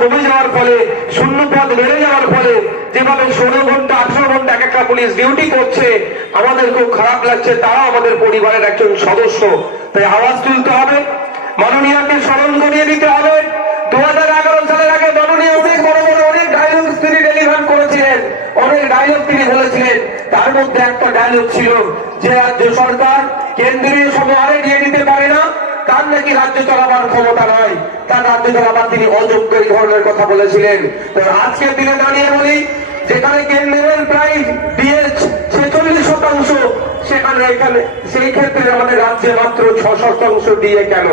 কমে যাওয়ার ফলে, শূন্য পদ বেড়ে যাওয়ার ফলে যেভাবে 16 ঘন্টা 18 ঘন্টা এক একটা পুলিশ ডিউটি করছে, আমাদের খুব খারাপ লাগছে। তারা আমাদের পরিবারের একজন সদস্য, তাই আওয়াজ তুলতে হবে, মাননীয়কে স্মরণ করিয়ে দিতে হবে। 2011 সালের আগে মাননীয় অনেক বড় বড় অনেক ডায়লগ তিনি ডেলিভার করেছিলেন, অনেক ডায়লগ তিনি বলেছিলেন। তার মধ্যে একটা ডায়লগ ছিল যে রাজ্য সরকার কেন্দ্রীয় সময় নিয়ে নিতে পারে না, তার নাকি রাজ্য চালাবার ক্ষমতা নয়, তার রাজ্য চালাবার তিনি অযোগ্য, এই ধরনের কথা বলেছিলেন। তো আজকের দিনে দাঁড়িয়ে বলি, যেখানে কেন্দ্রের প্রায় দিয়ে 46%, সেখানে এখানে সেই ক্ষেত্রে আমাদের রাজ্যে মাত্র 6% দিয়ে কেন?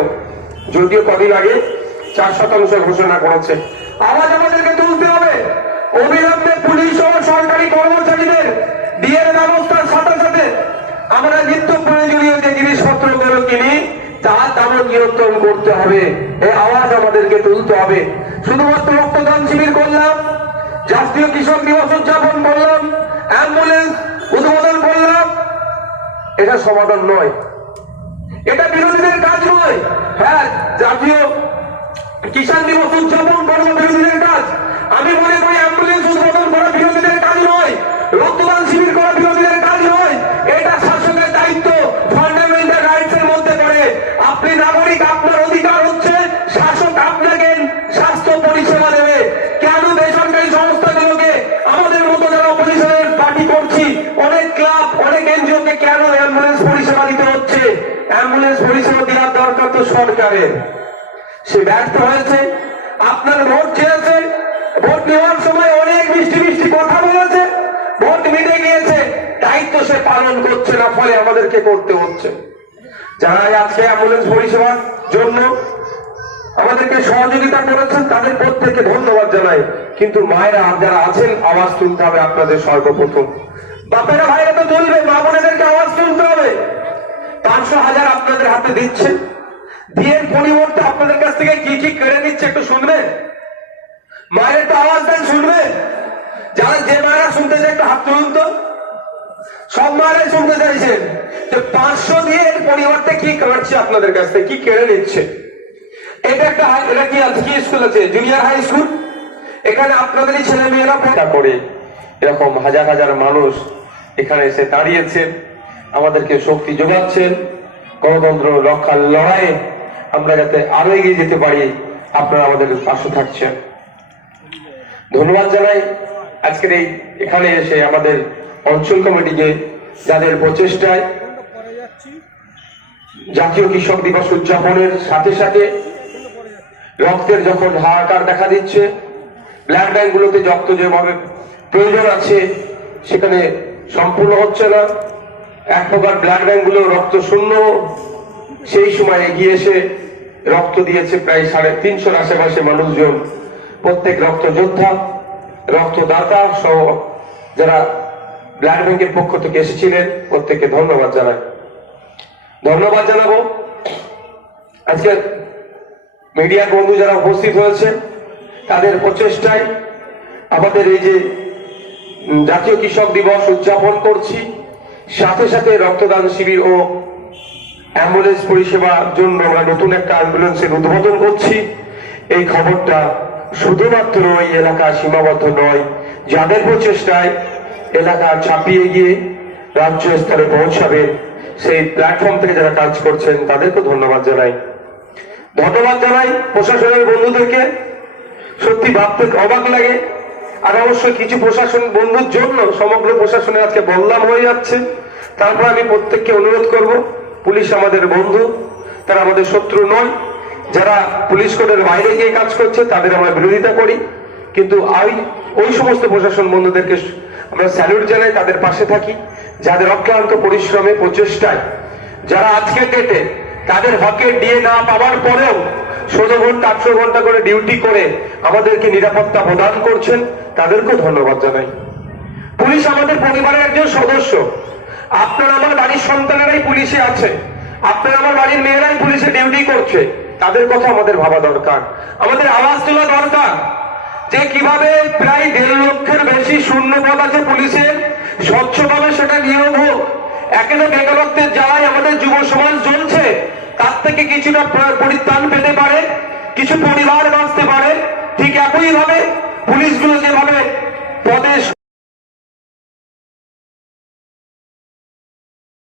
যদিও কদিন আগে 4% ঘোষণা করেছে। আওয়াজ আমাদেরকে তুলতে হবে। অবিলম্বে পুলিশ ও সরকারি কর্মচারীদের ডিএর ব্যবস্থার সাথে সাথে আমরা নিত্য প্রয়োজনীয় যে জিনিসপত্রগুলো কিনি তার দামও নিয়ন্ত্রণ করতে হবে। এই আওয়াজ আমাদেরকে তুলতে হবে। শুধুমাত্র রক্তদান শিবির করলাম, জাতীয় কৃষক দিবস উদযাপন করলাম, অ্যাম্বুলেন্স উদ্বোধন করলাম, এটা সমাধান নয়, এটা বিরোধীদের কাজ নয়। হ্যাঁ, জাতীয় কিষাণ দিবস উদযাপন করবো, বিরোধীদের কাজ। আমি মনে করি অ্যাম্বুলেন্স উদ্বোধন করা বিরোধীদের কাজ নয়, রক্তদান শিবির করা বিরোধীদের কাজ নয়। এটা শাসকের দায়িত্ব, ফান্ডামেন্টাল রাইটস এর মধ্যে পড়ে। আপনি নাগরিক, আপনার অধিকার হচ্ছে শাসক আপনাকে স্বাস্থ্য পরিষেবা দেবে। কেন বেসরকারি সংস্থাগুলোকে, আমাদের মতো যারা অপোজিশনের পার্টি করছি, অনেক ক্লাব অনেক এনজিওকে কেন অ্যাম্বুলেন্স পরিষেবা দিতে হচ্ছে? অ্যাম্বুলেন্স পরিষেবা দেওয়ার দরকার তো সরকারের। সে ব্যর্থ হয়েছে। আপনার ভোট চেয়েছে, ভোট নেওয়ার সময় অনেক মিষ্টি মিষ্টি কথা বলেছে, ভোট মিটে গিয়েছে, দায়িত্ব সে পালন করছে না, ফলে আমাদেরকে করতে হচ্ছে। যারা আজকে অ্যাম্বুলেন্স পরিষেবার জন্য আমাদেরকে সহযোগিতা করেছেন তাদের প্রত্যেককে ধন্যবাদ জানাই। কিন্তু মায়েরা যারা আছেন, আওয়াজ তুলতে হবে আপনাদের সর্বপ্রথম। বাপেরা ভাইরা তো তুলবে, মা বোনেদেরকে আওয়াজ তুলতে হবে। 500,000 আপনাদের হাতে দিচ্ছে, বিয়ের পরিবর্তে আপনাদের কাছ থেকে কি কি কেড়ে নিচ্ছে একটু শুনবেন? মায়ের তো আওয়াজ দেন, শুনবেন? যারা যে মায়েরা শুনতে চায় একটু হাত তুলুন তো। সব মায়েরাই শুনতে চাইছেন যে 500 দিয়ে এর পরিবর্তে কি কাটছে আপনাদের কাছ থেকে, কি কেড়ে নিচ্ছে। এটা একটা এটা কি স্কুল আছে, জুনিয়র হাই স্কুল। এখানে আপনাদেরই ছেলে মেয়েরা পড়া করে। এরকম হাজার হাজার মানুষ এখানে এসে দাঁড়িয়েছেন, আমাদেরকে শক্তি যোগাচ্ছেন। গণতন্ত্র রক্ষার লড়াইয়ে আমরা যাতে আরো এগিয়ে যেতে পারি, আপনারা আমাদের পাশে থাকছেন। ধন্যবাদ জানাই আজকের এই এখানে এসে আমাদের অঞ্চল কমিটিকে, যাদের প্রচেষ্টায় জাতীয় কৃষক দিবস উদযাপনের সাথে সাথে রক্তের যখন হাহাকার দেখা দিচ্ছে, ব্লাড ব্যাংক গুলোতে রক্ত যেভাবে প্রয়োজন আছে সেখানে সম্পূর্ণ হচ্ছে না, এক প্রকার ব্লাড ব্যাংক গুলো রক্ত শূন্য, সেই সময় এগিয়ে এসে রক্ত দিয়েছে প্রায় 350-র আশেপাশে মানুষজন। প্রত্যেক রক্ত যোদ্ধা, রক্তদাতা সহ যারা ব্লাড ব্যাংকের পক্ষ থেকে এসেছিলেন প্রত্যেককে ধন্যবাদ জানাই। ধন্যবাদ জানাবো আজকে মিডিয়ার বন্ধু যারা উপস্থিত হয়েছেন, তাদের প্রচেষ্টায় আমাদের এই যে জাতীয় কৃষক দিবস উদযাপন করছি, সাথে সাথে রক্তদান শিবির ও অ্যাম্বুলেন্স পরিষেবার জন্য আমরা নতুন একটা অ্যাম্বুলেন্সের উদ্বোধন করছি। এই খবরটা শুধুমাত্র এই এলাকা সীমাবদ্ধ নয়, যাদের প্রচেষ্টায় এলাকা ছাপিয়ে গিয়ে রাজ্য স্তরে পৌঁছাবে, সেই প্ল্যাটফর্ম থেকে যারা কাজ করছেন তাদেরকে ধন্যবাদ জানাই। ধন্যবাদ জানাই প্রশাসনের বন্ধুদেরকে। সত্যি ভাবতে অবাক লাগে, আর অবশ্যই কিছু প্রশাসন বন্ধুর জন্য সমগ্র প্রশাসনে আজকে বদনাম হয়ে যাচ্ছে। তারপর আমি প্রত্যেককে অনুরোধ করব, পুলিশ আমাদের বন্ধু, তারা আমাদের শত্রু নয়। যারা পুলিশ কোডের বাইরে গিয়ে কাজ করছে তাদের আমরা বিরোধিতা করি, কিন্তু ওই সমস্ত প্রশাসন বন্ধুদেরকে আমরা স্যালুট জানাই, তাদের পাশে থাকি, যাদের অক্লান্ত পরিশ্রমে প্রচেষ্টায় যারা আজকের ডেটে তাদের হকের ডিএ না পাওয়ার পরেও 16 ঘন্টা 18 ঘন্টা করে ডিউটি করে আমাদেরকে নিরাপত্তা প্রদান করছেন, তাদেরকেও ধন্যবাদ জানাই। পুলিশ আমাদের পরিবারের একজন সদস্য। আপনার আমার বাড়ির সন্তানেরাই পুলিশে আছে, আপনার আমার বাড়ির মেয়েরাই পুলিশে ডিউটি করছে, তাদের কথা আমাদের ভাবা দরকার, আমাদের আওয়াজ তোলা দরকার। যে কিভাবে প্রায় 1.5 লক্ষের বেশি শূন্য পদ আছে পুলিশের, স্বচ্ছভাবে সেটা নিয়োগ হোক। একেবারে বেকারত্বের জ্বালায় আমাদের যুব সমাজ জ্বলছে, তার থেকে কিছুটা পরিত্রাণ পেতে পারে, কিছু পরিবার বাঁচতে পারে। ঠিক একই পদে